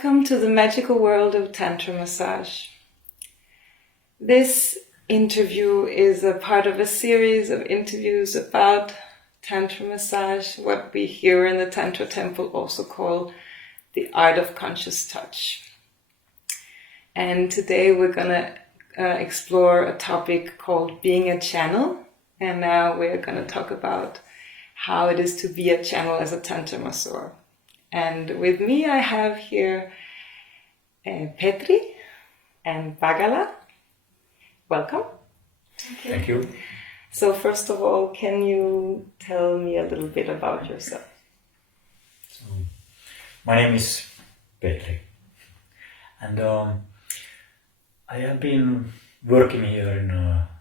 Welcome to the magical world of Tantra Massage. This interview is a part of a series of interviews about Tantra Massage, what we here in the Tantra Temple also call the art of conscious touch. And today we're going to explore a topic called being a channel. And now we're going to talk about how it is to be a channel as a Tantra masseur. And with me I have here Petri and Bagala. Welcome. Thank you. So first of all, can you tell me a little bit about yourself? So, my name is Petri, and I have been working here in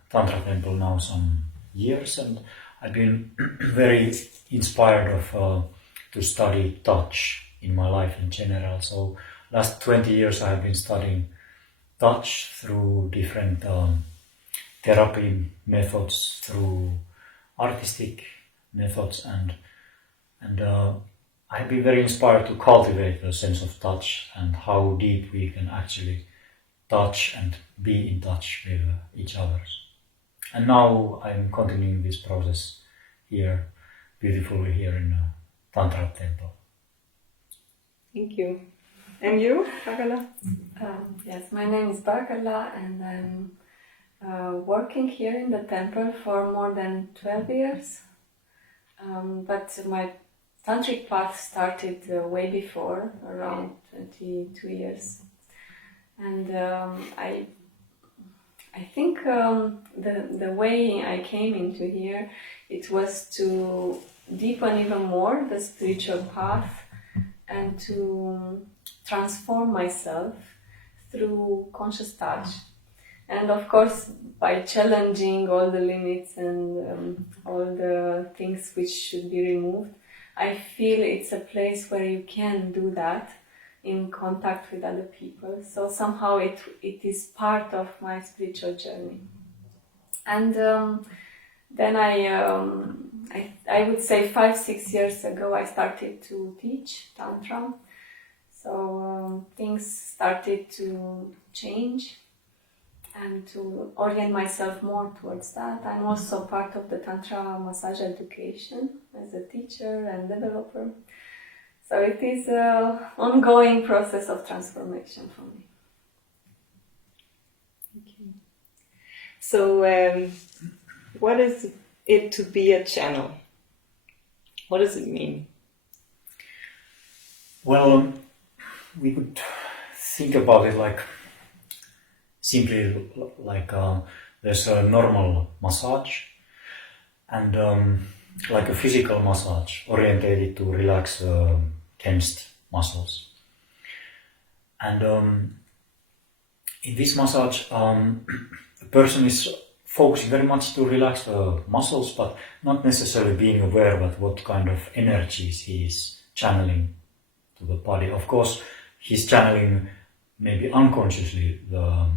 Tantra Temple now some years, and I've been very inspired of to study touch in my life in general. So last 20 years I have been studying touch through different therapy methods, through artistic methods, and I've been very inspired to cultivate a sense of touch and how deep we can actually touch and be in touch with each other. And now I'm continuing this process here, beautifully here in Tantra Temple. Thank you. And you, Bagala? Yes, my name is Bagala, and I'm working here in the temple for more than 12 years. But my tantric path started way before, around 22 years. And I think the way I came into here, it was to deepen even more the spiritual path and to transform myself through conscious touch. And of course, by challenging all the limits and all the things which should be removed, I feel it's a place where you can do that in contact with other people. So somehow it is part of my spiritual journey. And then I would say 5-6 years ago I started to teach Tantra. So things started to change and to orient myself more towards that. I'm also part of the Tantra Massage education as a teacher and developer. So it is an ongoing process of transformation for me. Okay. So what is it to be a channel? What does it mean? Well, we could think about it like simply like there's a normal massage and like a physical massage orientated to relax tensed muscles. And in this massage, the person is focusing very much to relax the muscles, but not necessarily being aware of what kind of energies he is channeling to the body. Of course, he's channeling maybe unconsciously the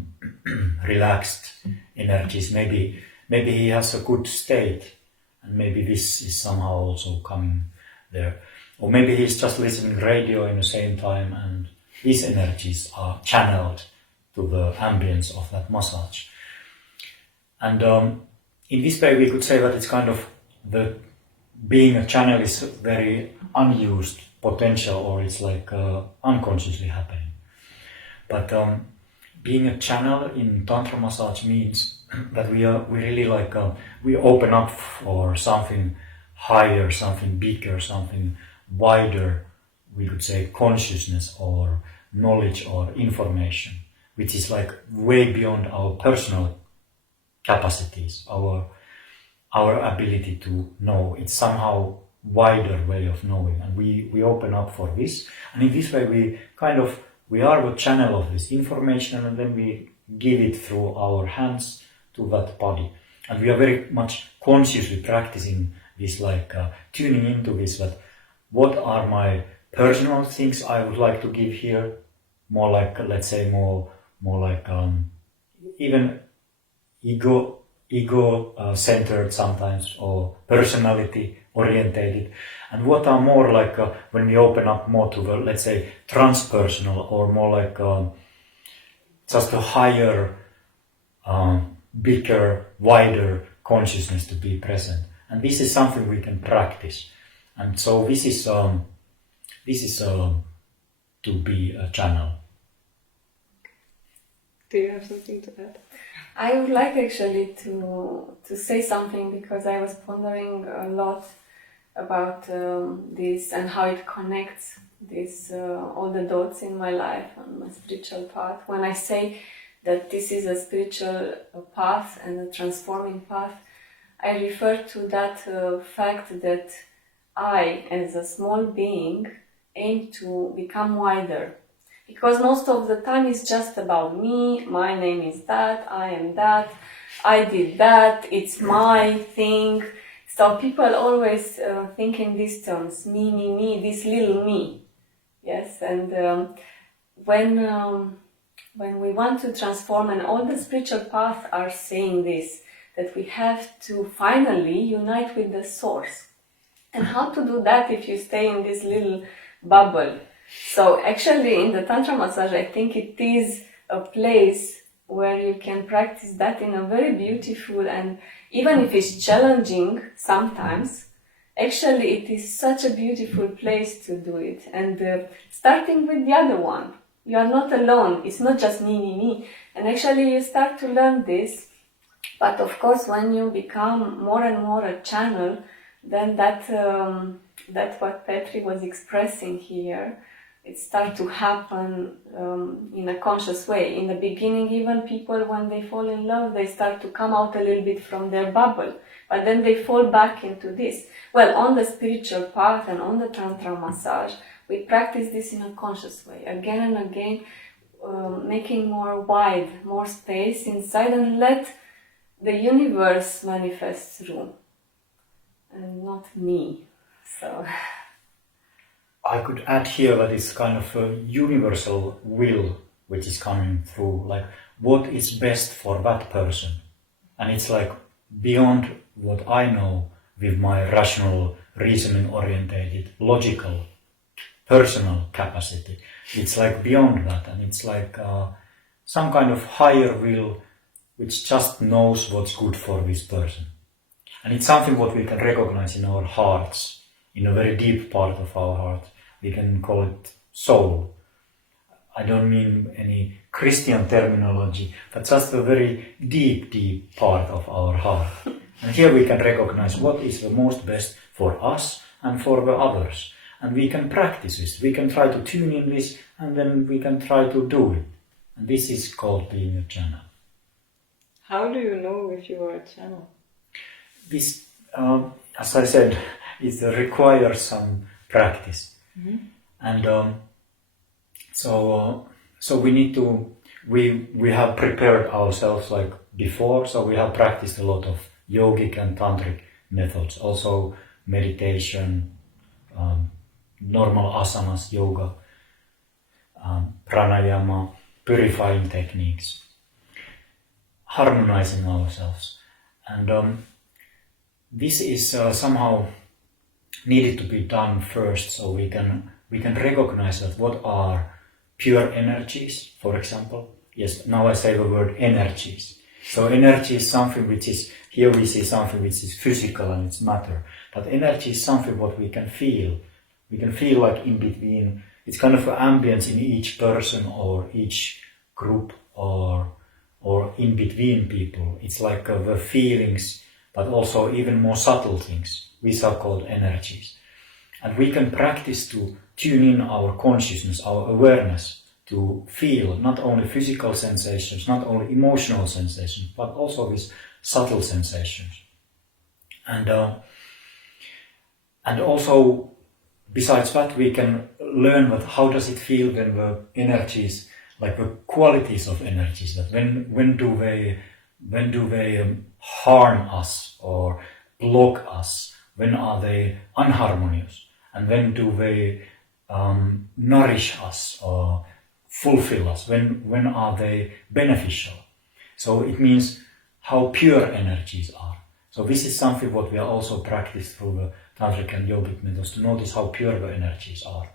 relaxed energies. Maybe he has a good state, and maybe this is somehow also coming there. Or maybe he's just listening radio in the same time, and his energies are channeled to the ambience of that massage. And in this way, we could say that it's kind of the being a channel is very unused potential, or it's like unconsciously happening. But being a channel in Tantra Massage means that we really like we open up for something higher, something bigger, something wider. We could say consciousness or knowledge or information, which is like way beyond our personal capacities, our ability to know. It's somehow wider way of knowing, and we open up for this, and in this way we are the channel of this information, and then we give it through our hands to that body, and we are very much consciously practicing this, like tuning into this, that what are my personal things I would like to give here, more like, let's say, more like even ego-centered sometimes, or personality-orientated, and what are more like when we open up more to the, let's say, transpersonal, or more like just a higher, bigger, wider consciousness to be present. And this is something we can practice. And so this is to be a channel. Do you have something to add? I would like actually to say something, because I was pondering a lot about this and how it connects this all the dots in my life and my spiritual path. When I say that this is a spiritual path and a transforming path, I refer to that fact that I, as a small being, aim to become wider. Because most of the time it's just about me, my name is that, I am that, I did that, it's my thing. So people always think in these terms, me, this little me. Yes, and when we want to transform, and all the spiritual paths are saying this, that we have to finally unite with the source. And how to do that if you stay in this little bubble? So actually in the Tantra Massage, I think it is a place where you can practice that in a very beautiful, and even if it's challenging sometimes, actually it is such a beautiful place to do it. And starting with the other one, you are not alone, it's not just me. And actually you start to learn this, but of course when you become more and more a channel, then that's what Petri was expressing here. It starts to happen in a conscious way. In the beginning, even people, when they fall in love, they start to come out a little bit from their bubble, but then they fall back into this. Well, on the spiritual path and on the Tantra Massage, we practice this in a conscious way, again and again, making more wide, more space inside, and let the universe manifest through, and not me. So I could add here that it's kind of a universal will which is coming through, like what is best for that person. And it's like beyond what I know with my rational, reasoning orientated, logical, personal capacity. It's like beyond that, and it's like some kind of higher will which just knows what's good for this person. And it's something what we can recognize in our hearts, in a very deep part of our heart. We can call it soul. I don't mean any Christian terminology, but just a very deep part of our heart. And here we can recognize what is the most best for us and for the others. And we can practice this. We can try to tune in this, and then we can try to do it. And this is called being a channel. How do you know if you are a channel? This, as I said, it requires some practice. Mm-hmm. And so we need to, we have prepared ourselves like before, so we have practiced a lot of yogic and tantric methods, also meditation, normal asanas, yoga, pranayama, purifying techniques, harmonizing ourselves. And this is somehow needed to be done first, so we can recognize that what are pure energies, for example. Yes, now I say the word energies. So energy is something which is, here we see something which is physical and it's matter. But energy is something what we can feel. We can feel like in between, it's kind of an ambience in each person or each group or in between people. It's like the feelings, but also even more subtle things. These are called energies. And we can practice to tune in our consciousness, our awareness, to feel not only physical sensations, not only emotional sensations, but also these subtle sensations. And also, besides that, we can learn that how does it feel when the energies, like the qualities of energies, that when do they harm us or block us? When are they unharmonious? And when do they nourish us or fulfill us? When are they beneficial? So it means how pure energies are. So this is something what we are also practiced through the tantric and yogic methods, to notice how pure the energies are.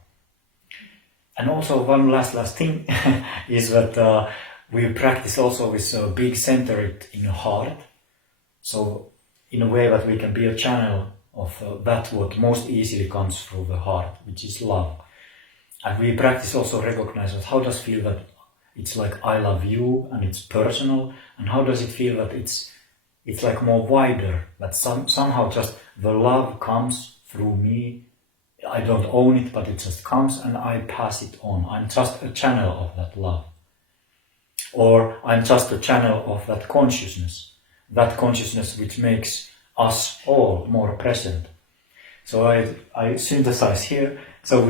And also one last thing is that we practice also with a big center in the heart. So in a way that we can be a channel of that what most easily comes through the heart, which is love. And we practice also recognize that how does it feel that it's like I love you and it's personal, and how does it feel that it's like more wider, that somehow just the love comes through me. I don't own it, but it just comes and I pass it on. I'm just a channel of that love. Or I'm just a channel of that consciousness which makes us all more present. So I synthesize here. So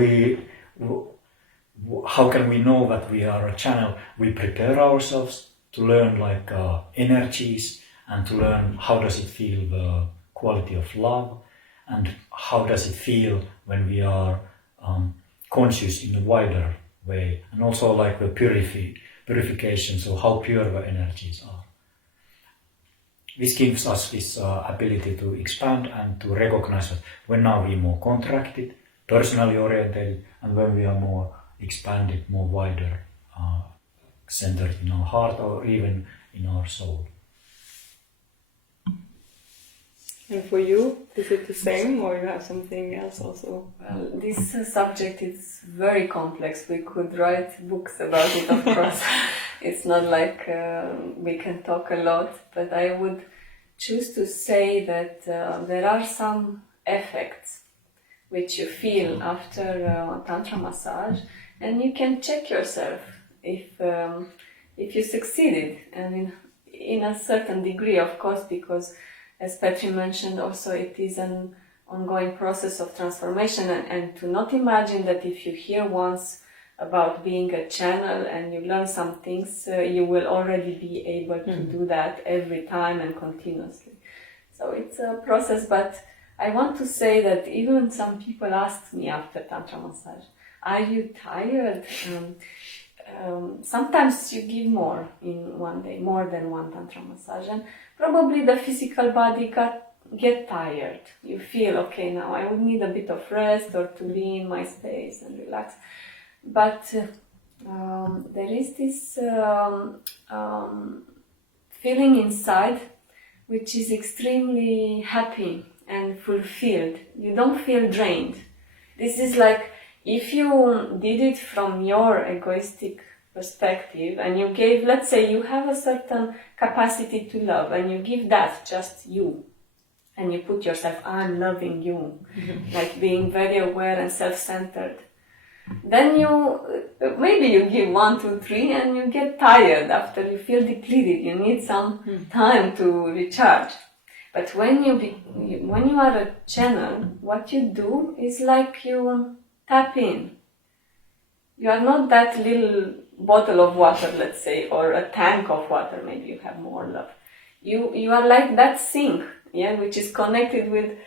how can we know that we are a channel? We prepare ourselves to learn like energies, and to learn how does it feel the quality of love, and how does it feel when we are conscious in a wider way, and also like the purification, so how pure the energies are. This gives us this ability to expand and to recognize that when are we more contracted, personally oriented, and when we are more expanded, more wider, centered in our heart or even in our soul. And for you, is it the same, or you have something else also? Well, this subject is very complex. We could write books about it, of course. It's not like we can talk a lot, but I would choose to say that there are some effects which you feel after Tantra massage, and you can check yourself if you succeeded, and in a certain degree, of course, because as Petri mentioned, also it is an ongoing process of transformation, and to not imagine that if you hear once about being a channel and you learn some things, you will already be able to do that every time and continuously. So it's a process, but I want to say that even some people asked me after Tantra massage, are you tired? Sometimes you give more in one day, more than one Tantra massage, and probably the physical body get tired. You feel, okay, now I would need a bit of rest or to be in my space and relax. But there is this feeling inside which is extremely happy and fulfilled. You don't feel drained. This is like if you did it from your egoistic perspective and you gave, let's say you have a certain capacity to love and you give that just you, and you put yourself, I'm loving you, like being very aware and self-centered. Then maybe you give 1, 2, 3 and you get tired after you feel depleted. You need some time to recharge. But when you are a channel, what you do is like you tap in. You are not that little bottle of water, let's say, or a tank of water, maybe you have more love. You are like that sink, which is connected with,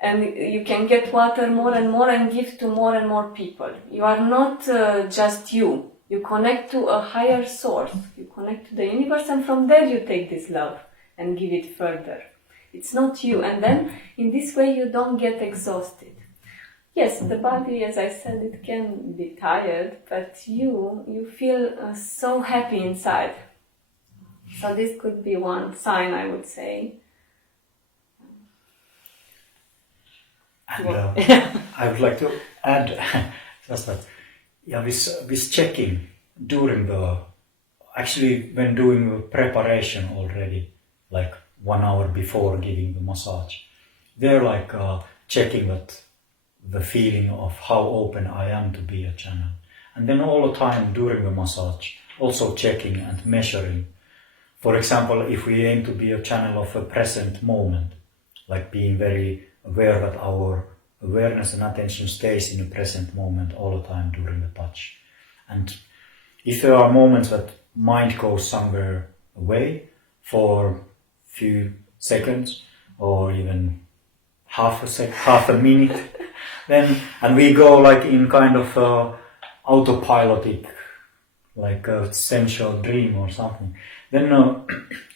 and you can get water more and more and give to more and more people. You are not just you. You connect to a higher source. You connect to the universe, and from there you take this love and give it further. It's not you. And then in this way you don't get exhausted. Yes, the body, as I said, it can be tired, but you feel so happy inside. So this could be one sign, I would say. And I would like to add just that, this checking during actually when doing the preparation already, like 1 hour before giving the massage, they're like checking that the feeling of how open I am to be a channel. And then all the time during the massage, also checking and measuring. For example, if we aim to be a channel of a present moment, like being very aware that our awareness and attention stays in the present moment all the time during the touch. And if there are moments that mind goes somewhere away for few seconds or even half a minute, and we go like in kind of autopilotic, like a sensual dream or something, then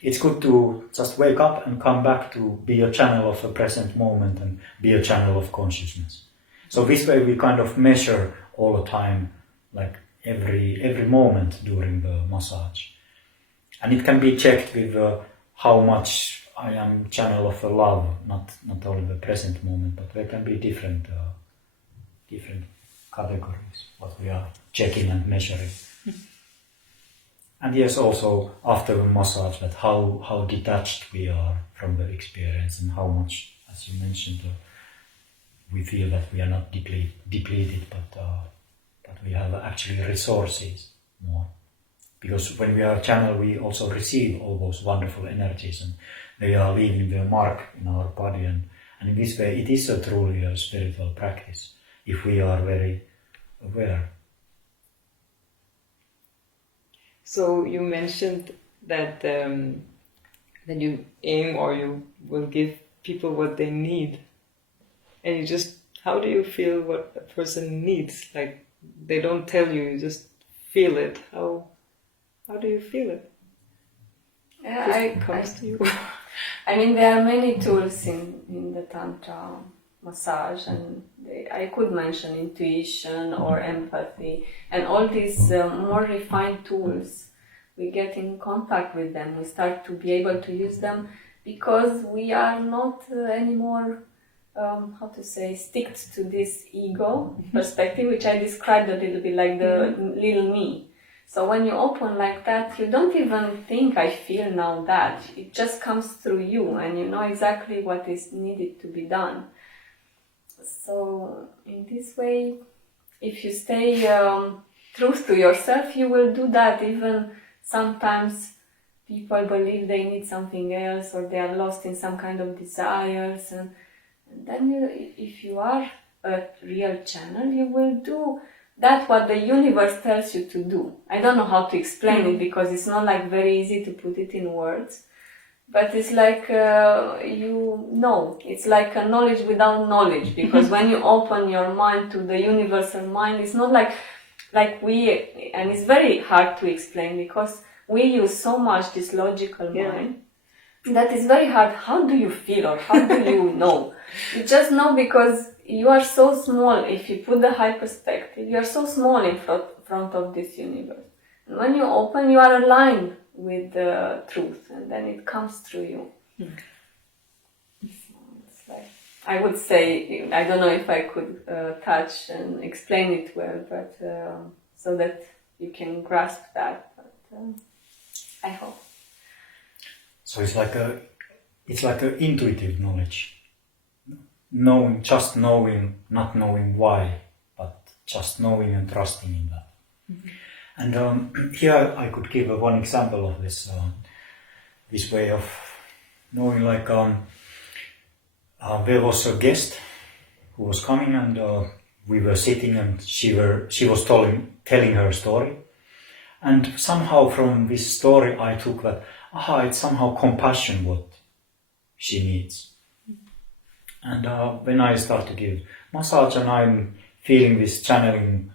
it's good to just wake up and come back to be a channel of a present moment and be a channel of consciousness. So this way we kind of measure all the time, like every moment during the massage. And it can be checked with how much I am channel of love, not only the present moment, but there can be different categories what we are checking and measuring. And yes, also after the massage, that how detached we are from the experience and how much, as you mentioned, we feel that we are not depleted, but we have actually resources more. Because when we are a channel, we also receive all those wonderful energies and they are leaving their mark in our body. And in this way, it is truly a spiritual practice if we are very aware. So you mentioned that you aim or you will give people what they need. And you just, how do you feel what a person needs? Like, they don't tell you, you just feel it. How do you feel it? Yeah, it comes to you. I mean, there are many tools in the Tantra massage, and I could mention intuition or empathy, and all these more refined tools. We get in contact with them, we start to be able to use them because we are not anymore, stick to this ego perspective, which I described a little bit like the little me. So when you open like that, you don't even think, I feel now that. It just comes through you and you know exactly what is needed to be done. So in this way, if you stay true to yourself, you will do that. Even sometimes people believe they need something else or they are lost in some kind of desires. And then if you are a real channel, you will do that's what the universe tells you to do. I don't know how to explain it because it's not like very easy to put it in words. But it's like, it's like a knowledge without knowledge. Because when you open your mind to the universal mind, it's not like we, and it's very hard to explain because we use so much this logical mind that is very hard. How do you feel or how do you know? You just know because you are so small. If you put the high perspective, you are so small in front of this universe. And when you open, you are aligned with the truth, and then it comes through you. So it's like, I would say, I don't know if I could touch and explain it well, but so that you can grasp that. But I hope. So it's like a intuitive knowledge. Knowing, just knowing, not knowing why, but just knowing and trusting in that. And here I could give one example of this way of knowing. Like there was a guest who was coming, and we were sitting, and she was telling her story, and somehow from this story I took that it's somehow compassion what she needs. And when I start to give massage and I'm feeling this channeling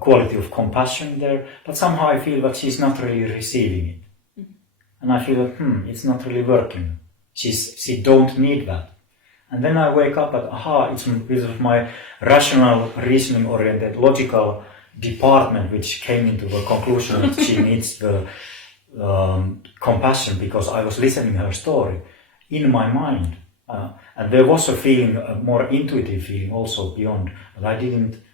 quality of compassion there, but somehow I feel that she's not really receiving it. And I feel that, it's not really working. She don't need that. And then I wake up at, it's because of my rational, reasoning-oriented, logical department which came into the conclusion that she needs the compassion because I was listening her story in my mind. And there was a feeling, a more intuitive feeling also beyond, but I didn't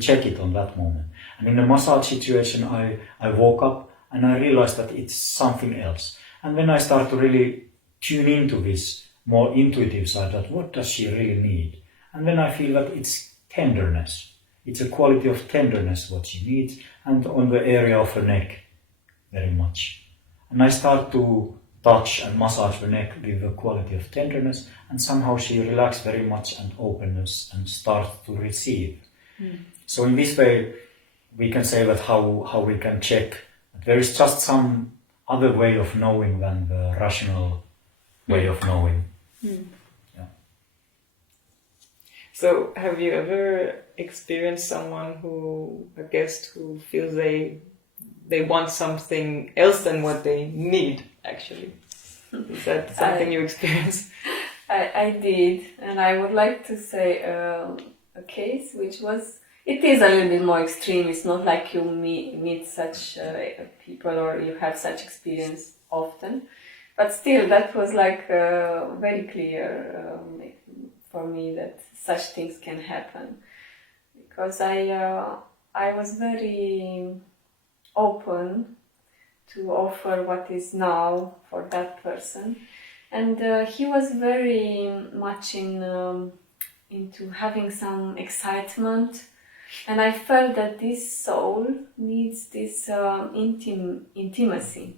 check it on that moment. And in the massage situation, I woke up and I realized that it's something else. And then I start to really tune into this more intuitive side, that what does she really need? And then I feel that it's tenderness. It's a quality of tenderness what she needs, and on the area of her neck, very much. And I start to touch and massage the neck with the quality of tenderness, and somehow she relaxes very much and openness and starts to receive. So in this way, we can say that how we can check that there is just some other way of knowing than the rational way of knowing. Yeah. So have you ever experienced a guest who feels they they want something else than what they need, actually. Is that something you experience? I did, and I would like to say a case which was, it is a little bit more extreme. It's not like you meet such people or you have such experience often, but still that was like very clear for me that such things can happen, because I was very open to offer what is now for that person, and he was very much into having some excitement, and I felt that this soul needs this intimacy.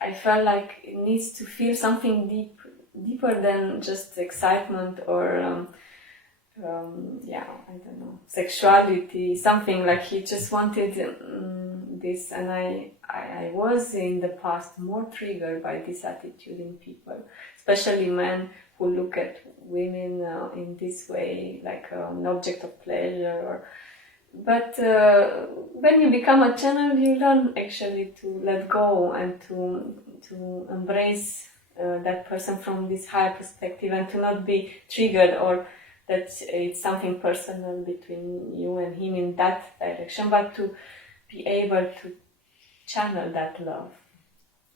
I felt like it needs to feel something deeper than just excitement or I don't know, sexuality, something like he just wanted this, and I was in the past more triggered by this attitude in people, especially men who look at women in this way, like an object of pleasure. But when you become a channel, you learn actually to let go and to embrace that person from this higher perspective, and to not be triggered or that it's something personal between you and him in that direction, but to be able to channel that love.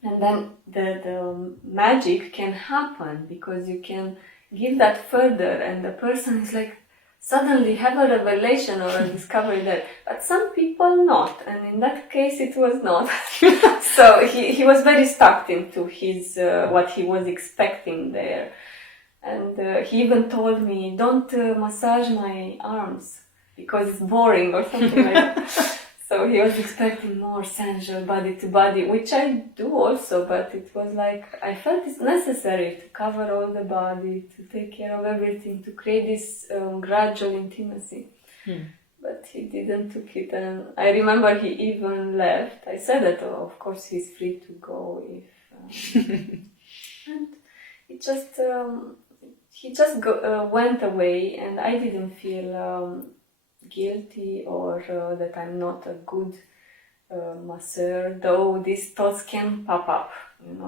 And then the magic can happen, because you can give that further, and the person is like suddenly have a revelation or a discovery that, but some people not, and in that case it was not. So he was very stuck into his what he was expecting there. And he even told me, don't massage my arms because it's boring or something like that. So he was expecting more sensual body to body, which I do also, but it was like, I felt it's necessary to cover all the body, to take care of everything, to create this gradual intimacy. But he didn't took it, and I remember he even left. I said that, of course he's free to go if... and it just... he just went away, and I didn't feel guilty or that I'm not a good masseur, though these thoughts can pop up,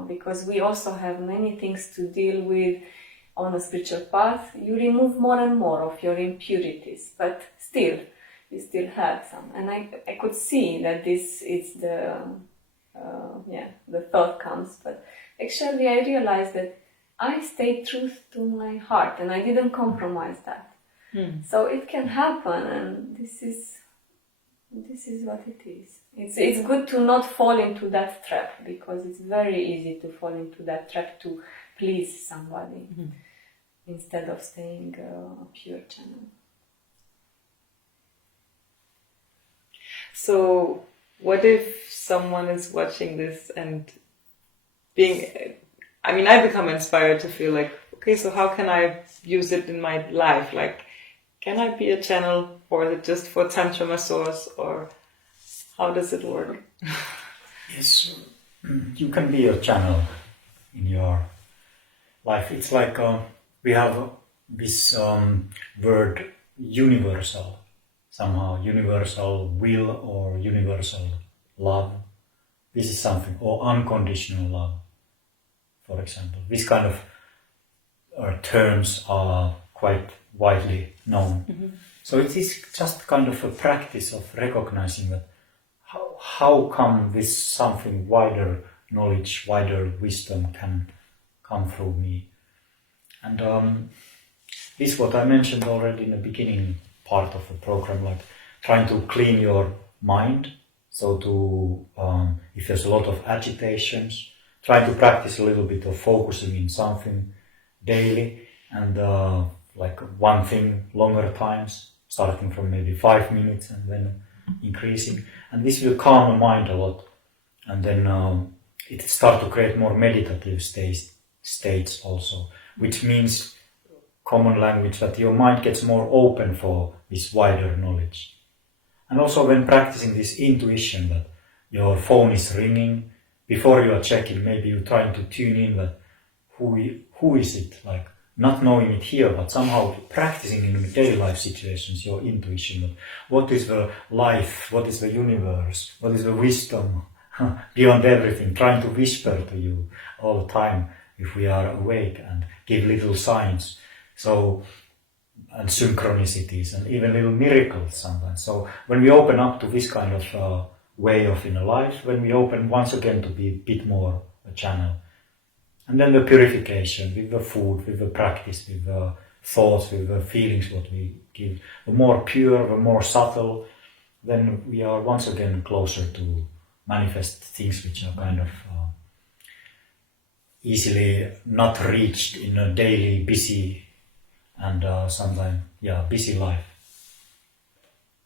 because we also have many things to deal with on a spiritual path. You remove more and more of your impurities, but still, you still have some. And I could see that this is the thought comes, but actually I realized that I stayed true to my heart, and I didn't compromise that. So it can happen, and this is what it is. It's good to not fall into that trap, because it's very easy to fall into that trap to please somebody instead of staying a pure channel. So what if someone is watching this and I become inspired to feel like, okay, so how can I use it in my life? Like, can I be a channel, or is it just for Tantra masseurs, or how does it work? Yes, you can be a channel in your life. It's like we have this word universal, somehow, universal will or universal love. This is something, or unconditional love, for example. This kind of terms are quite widely known. So it is just kind of a practice of recognizing that how come this something wider knowledge, wider wisdom can come through me. And this is what I mentioned already in the beginning part of the program, like trying to clean your mind. So to, if there's a lot of agitations, try to practice a little bit of focusing in something daily, and like one thing longer times, starting from maybe 5 minutes and then increasing. And this will calm the mind a lot. And then it starts to create more meditative states also, which means common language that your mind gets more open for this wider knowledge. And also when practicing this intuition, that your phone is ringing, before you are checking, maybe you're trying to tune in that who is it, like not knowing it here, but somehow practicing in daily life situations, your intuition. What is the life? What is the universe? What is the wisdom beyond everything? Trying to whisper to you all the time if we are awake and give little signs. So, and synchronicities and even little miracles sometimes. So when we open up to this kind of way of inner life, when we open once again to be a bit more a channel, and then the purification with the food, with the practice, with the thoughts, with the feelings what we give, the more pure, the more subtle, then we are once again closer to manifest things which are kind of easily not reached in a daily busy and sometimes busy life.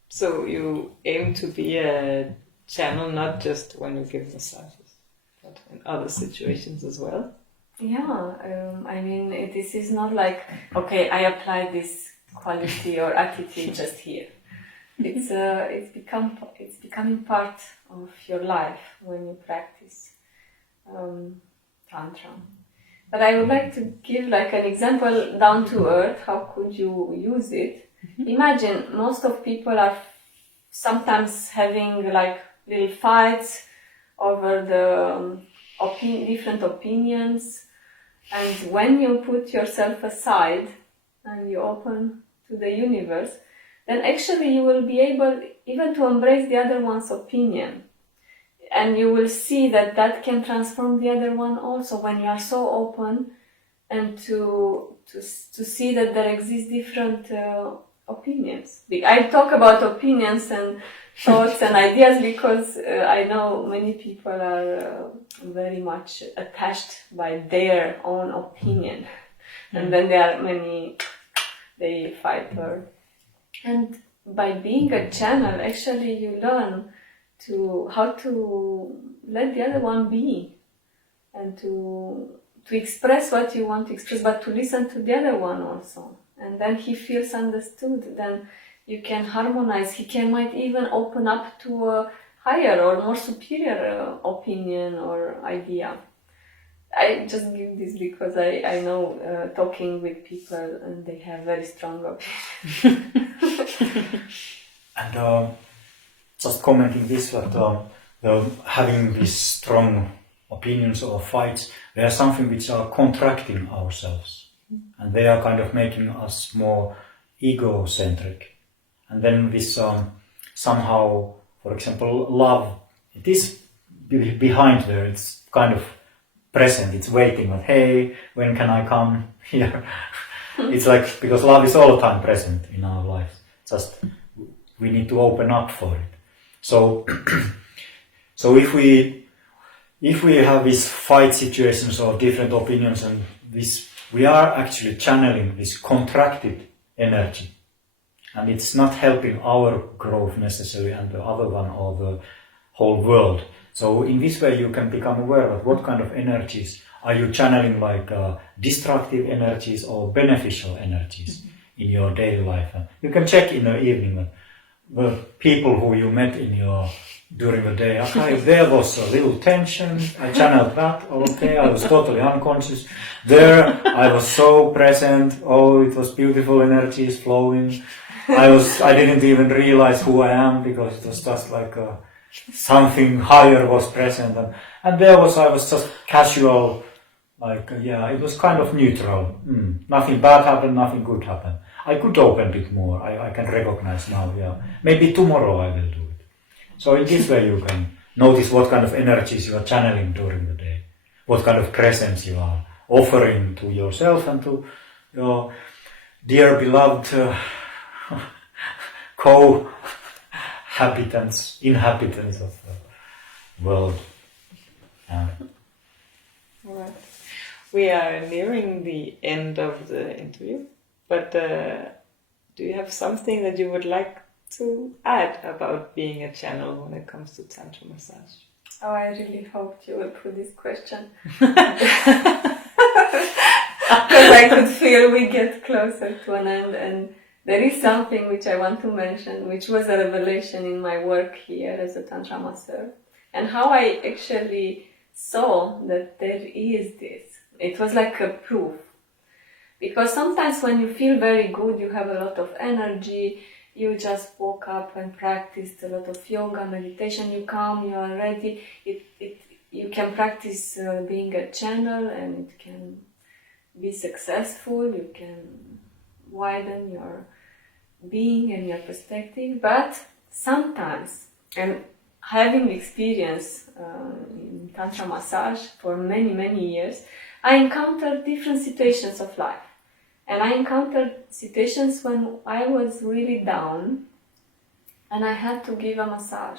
So you aim to be a channel not just when you give massages, but in other situations as well? Yeah, I mean, this is not like, okay, I apply this quality or attitude just here. It's becoming part of your life when you practice Tantra. But I would like to give like an example down to earth. How could you use it? Imagine most of people are sometimes having like little fights over the different opinions. And when you put yourself aside and you open to the universe, then actually you will be able even to embrace the other one's opinion. And you will see that that can transform the other one also when you are so open and to see that there exist different opinions. I talk about opinions and thoughts and ideas because I know many people are very much attached by their own opinion. And then they fight and by being a channel, actually you learn how to let the other one be and to express what you want to express, but to listen to the other one also. And then he feels understood, then you can harmonize. He might even open up to a higher or more superior opinion or idea. I just give this because I know talking with people and they have very strong opinions. And just commenting this, that having these strong opinions or fights, they are something which are contracting ourselves. And they are kind of making us more egocentric. And then this somehow, for example, love, it is behind there, it's kind of present, it's waiting, like, hey, when can I come here? It's like, because love is all the time present in our lives, just we need to open up for it. So, so if we have these fight situations or different opinions and this, we are actually channeling this contracted energy, and it's not helping our growth necessarily and the other one or the whole world. So in this way you can become aware of what kind of energies are you channeling, like destructive energies or beneficial energies in your daily life. And you can check in the evening the people who you met during the day. Okay, there was a little tension, I channeled that, okay, I was totally unconscious. There, I was so present, oh, it was beautiful energies flowing. I didn't even realize who I am because it was just like something higher was present. And I was just casual, like, it was kind of neutral. Nothing bad happened, nothing good happened. I could open a bit more, I can recognize now, Maybe tomorrow I will do it. So in this way you can notice what kind of energies you are channeling during the day, what kind of presence you are offering to yourself and to your dear beloved inhabitants of the world. Alright. We are nearing the end of the interview, but do you have something that you would like to add about being a channel when it comes to Tantra Massage? Oh, I really hoped you would put this question. Because I could feel we get closer to an end, and there is something which I want to mention, which was a revelation in my work here as a Tantra Master, and how I actually saw that there is this. It was like a proof. Because sometimes when you feel very good, you have a lot of energy, you just woke up and practiced a lot of yoga, meditation, you come, you are ready. You can practice being a channel, and it can be successful. You can widen your being and your perspective. But sometimes, and having experience in Tantra Massage for many, many years, I encountered different situations of life. And I encountered situations when I was really down and I had to give a massage.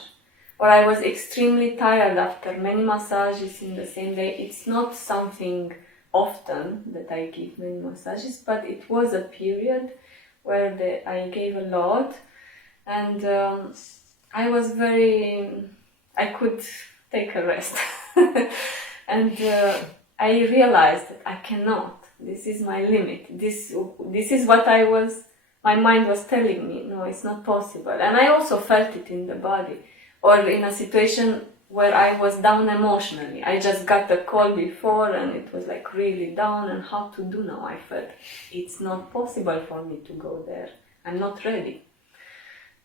Or I was extremely tired after many massages in the same day. It's not something often that I give many massages, but it was a period where I gave a lot. And I could take a rest. And I realized that I cannot. This is my limit. This is what my mind was telling me. No, it's not possible. And I also felt it in the body. Or in a situation where I was down emotionally. I just got the call before and it was like really down, and how to do now? I felt it's not possible for me to go there. I'm not ready.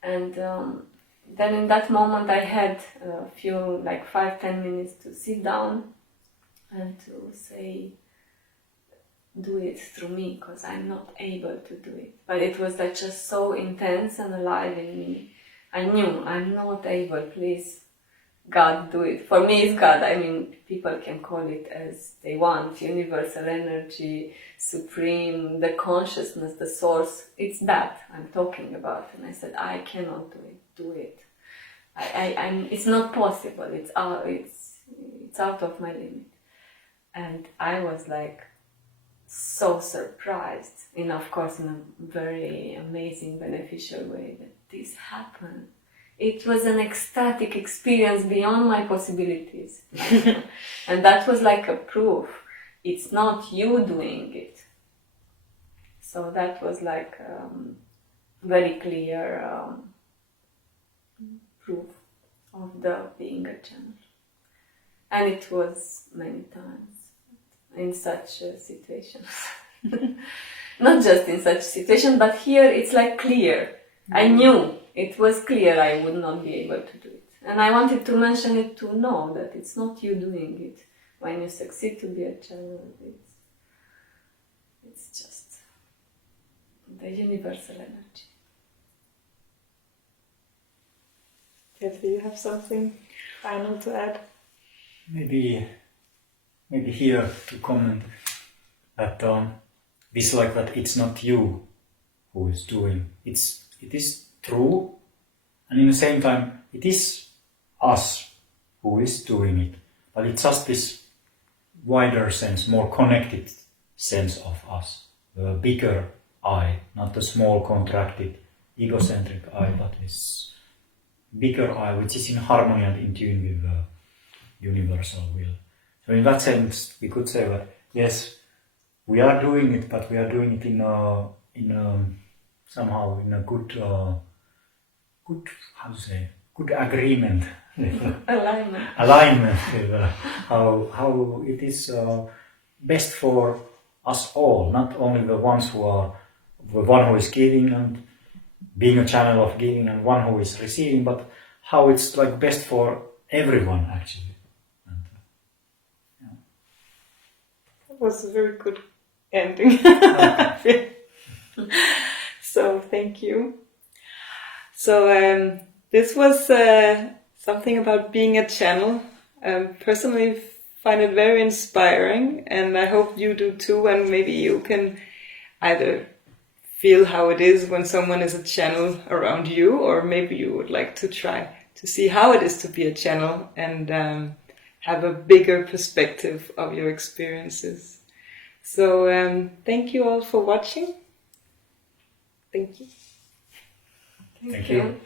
And then in that moment I had a few, like 5-10 minutes to sit down and to say, do it through me, because I'm not able to do it. But it was like just so intense and alive in me. I knew I'm not able, please, God, do it. For me, it's God. I mean, people can call it as they want, universal energy, supreme, the consciousness, the source. It's that I'm talking about. And I said, I cannot do it. It's not possible. It's out of my limit. And I was like, so surprised, of course in a very amazing, beneficial way, that this happened. It was an ecstatic experience beyond my possibilities. And that was like a proof. It's not you doing it. So that was like very clear proof of the being a channel. And it was many times. In such situations. Not just in such situation, but here it's like clear. I knew it was clear I would not be able to do it. And I wanted to mention it to know that it's not you doing it. When you succeed to be a channel, it's just the universal energy. Devi, you have something final to add? Maybe here to comment that this, like that it's not you who is doing. It is true, and in the same time it is us who is doing it. But it's just this wider sense, more connected sense of us, the bigger I, not the small contracted egocentric I, but this bigger I, which is in harmony and in tune with the universal will. So in that sense, we could say that yes, we are doing it, but we are doing it somehow in a good good agreement, alignment with how it is best for us all, not only the one who is giving and being a channel of giving, and one who is receiving, but how it's like best for everyone actually. Was a very good ending. So thank you. So this was something about being a channel. Personally find it very inspiring, and I hope you do too, and maybe you can either feel how it is when someone is a channel around you, or maybe you would like to try to see how it is to be a channel and have a bigger perspective of your experiences. So thank you all for watching. Thank you. Thank you.